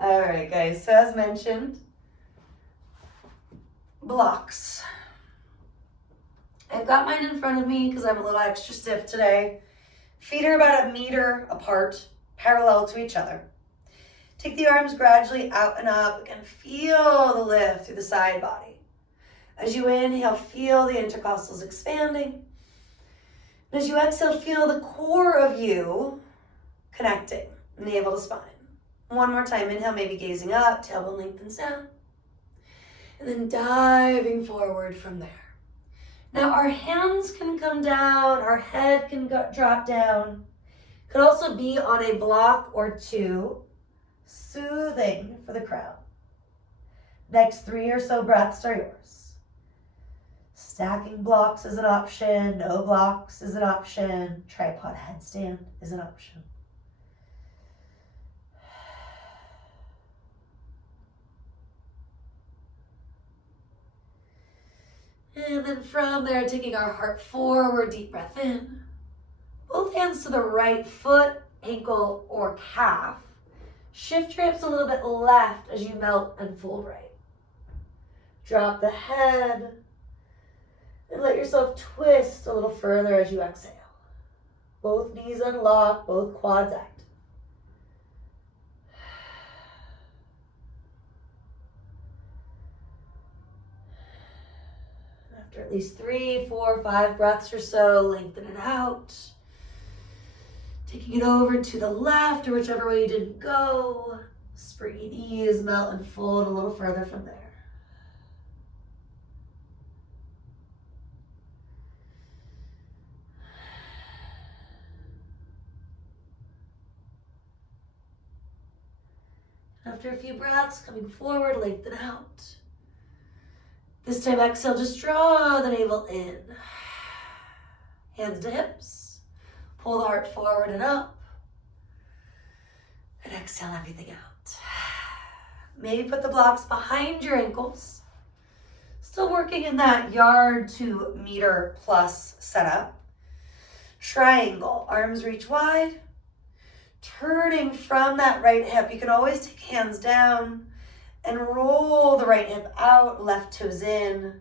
All right, guys. So as mentioned, blocks. I've got mine in front of me because I'm a little extra stiff today. Feet are about 1 meter apart, parallel to each other. Take the arms gradually out and up and feel the lift through the side body. As you inhale, feel the intercostals expanding. And as you exhale, feel the core of you connecting, navel to spine. One more time, inhale, maybe gazing up, tailbone lengthens down. And then diving forward from there. Now our hands can come down, our head can drop down. Could also be on a block or two, soothing for the crown. Next 3 or so breaths are yours. Stacking blocks is an option, no blocks is an option, tripod headstand is an option. And then from there, taking our heart forward, deep breath in. Both hands to the right foot, ankle, or calf. Shift your hips a little bit left as you melt and fold right. Drop the head and let yourself twist a little further as you exhale. Both knees unlock, both quads active. After at least 3, 4, 5 breaths or so, lengthen it out. Taking it over to the left or whichever way you didn't go. Springy knees, melt and fold a little further from there. After a few breaths, coming forward, lengthen out. This time, exhale, just draw the navel in. Hands to hips. Pull the heart forward and up. And exhale everything out. Maybe put the blocks behind your ankles. Still working in that yard to meter plus setup. Triangle, arms reach wide. Turning from that right hip, you can always take hands down and roll the right hip out, left toes in.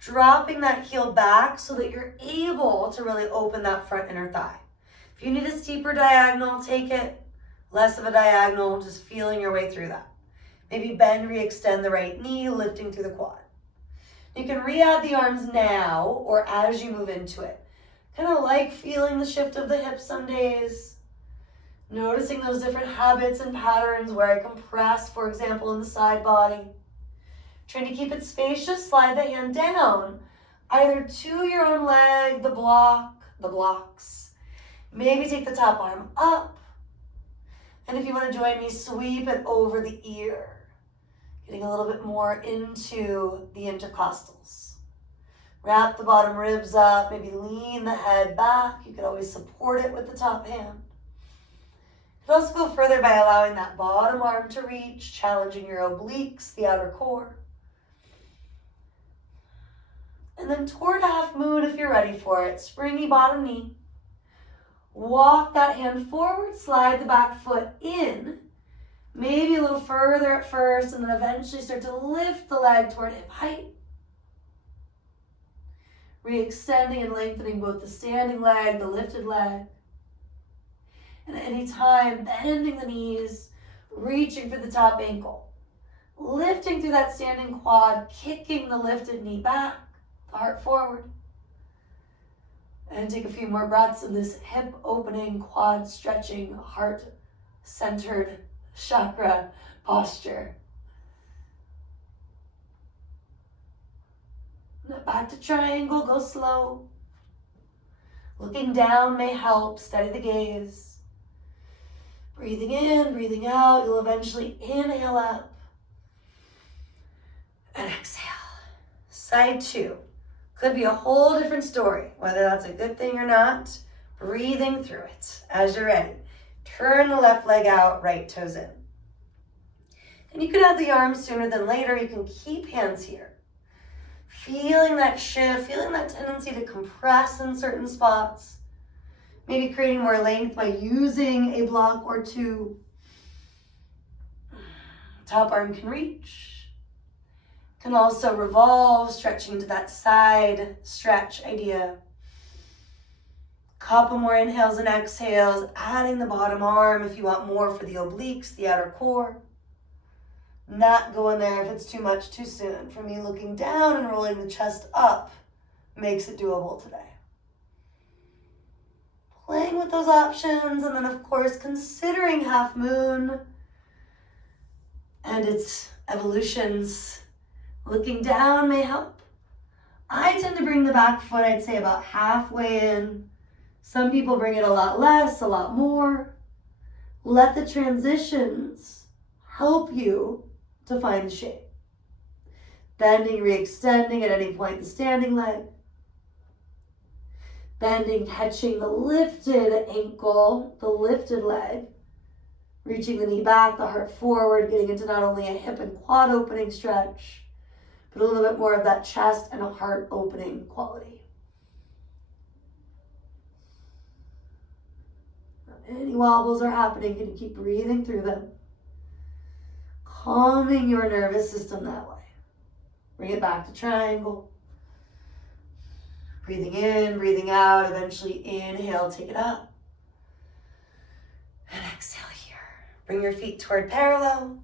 Dropping that heel back so that you're able to really open that front inner thigh. If you need a steeper diagonal, take it. Less of a diagonal, just feeling your way through that. Maybe bend, re-extend the right knee, lifting through the quad. You can re-add the arms now or as you move into it. Kind of like feeling the shift of the hips some days. Noticing those different habits and patterns where I compress, for example, in the side body. Trying to keep it spacious, slide the hand down, either to your own leg, the blocks. Maybe take the top arm up. And if you want to join me, sweep it over the ear. Getting a little bit more into the intercostals. Wrap the bottom ribs up, maybe lean the head back. You could always support it with the top hand. You can also go further by allowing that bottom arm to reach, challenging your obliques, the outer core. And then toward half moon if you're ready for it. Springy bottom knee. Walk that hand forward, slide the back foot in. Maybe a little further at first and then eventually start to lift the leg toward hip height. Re-extending and lengthening both the standing leg, the lifted leg. And at any time, bending the knees, reaching for the top ankle. Lifting through that standing quad, kicking the lifted knee back, the heart forward. And take a few more breaths in this hip opening, quad stretching, heart centered chakra posture. Now back to triangle, go slow. Looking down may help, steady the gaze. Breathing in, breathing out, you'll eventually inhale up and exhale. Side 2. Could be a whole different story, whether that's a good thing or not. Breathing through it as you're ready. Turn the left leg out, right toes in. And you can add the arms sooner than later. You can keep hands here. Feeling that shift, feeling that tendency to compress in certain spots. Maybe creating more length by using a block or two. Top arm can reach. Can also revolve, stretching into that side stretch idea. Couple more inhales and exhales, adding the bottom arm if you want more for the obliques, the outer core. Not going there if it's too much too soon. For me, looking down and rolling the chest up makes it doable today. Playing with those options, and then of course considering half moon and its evolutions. Looking down may help. I tend to bring the back foot, I'd say about halfway in. Some people bring it a lot less, a lot more. Let the transitions help you to find the shape. Bending, re-extending at any point the standing leg. Bending, catching the lifted ankle, the lifted leg. Reaching the knee back, the heart forward, getting into not only a hip and quad opening stretch, but a little bit more of that chest and a heart opening quality. Any wobbles are happening, you can keep breathing through them. Calming your nervous system that way. Bring it back to triangle. Breathing in, breathing out, eventually inhale, take it up. And exhale here. Bring your feet toward parallel.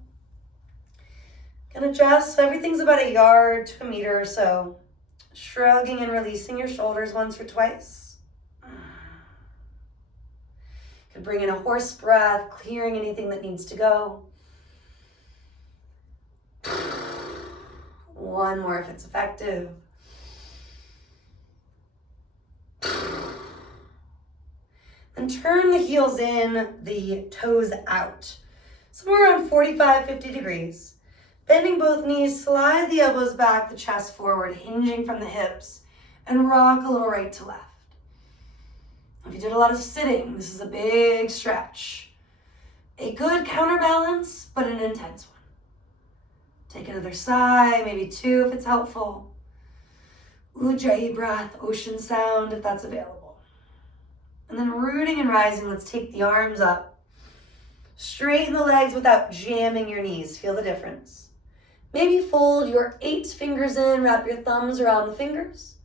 Gonna adjust, so everything's about a yard to a meter or so. Shrugging and releasing your shoulders once or twice. Could bring in a horse breath, clearing anything that needs to go. One more if it's effective. And turn the heels in, the toes out. Somewhere around 45, 50 degrees. Bending both knees, slide the elbows back, the chest forward, hinging from the hips, and rock a little right to left. If you did a lot of sitting, this is a big stretch. A good counterbalance, but an intense one. Take another sigh, maybe two if it's helpful. Ujjayi breath, ocean sound if that's available. And then rooting and rising, let's take the arms up. Straighten the legs without jamming your knees. Feel the difference. Maybe fold your 8 fingers in, wrap your thumbs around the fingers.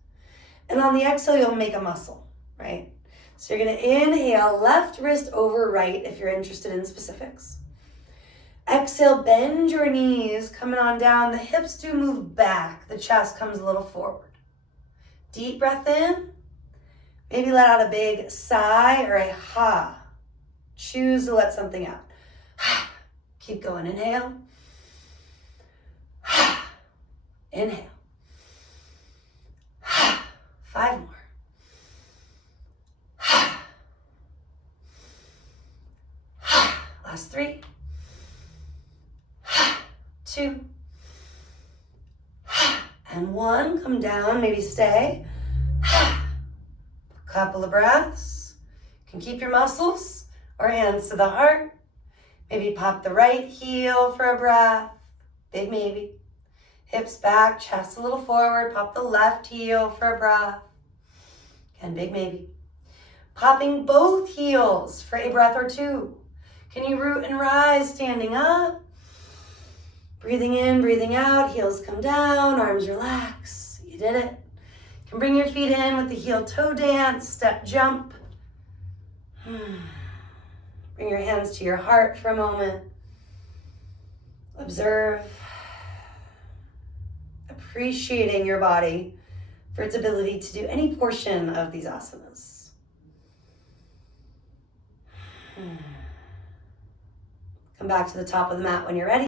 And on the exhale, you'll make a muscle, right? So you're gonna inhale, left wrist over right if you're interested in specifics. Exhale, bend your knees, coming on down. The hips do move back. The chest comes a little forward. Deep breath in. Maybe let out a big sigh or a ha. Choose to let something out. Keep going. Inhale. Inhale. 5 more. Last 3. 2. And 1. Come down, maybe stay. Couple of breaths. You can keep your muscles or hands to the heart. Maybe pop the right heel for a breath. Big maybe. Hips back, chest a little forward. Pop the left heel for a breath. Again, big maybe. Popping both heels for a breath or 2. Can you root and rise standing up? Breathing in, breathing out. Heels come down, arms relax. You did it. You can bring your feet in with the heel toe dance, step jump. Bring your hands to your heart for a moment. Observe. Appreciating your body for its ability to do any portion of these asanas. Come back to the top of the mat when you're ready.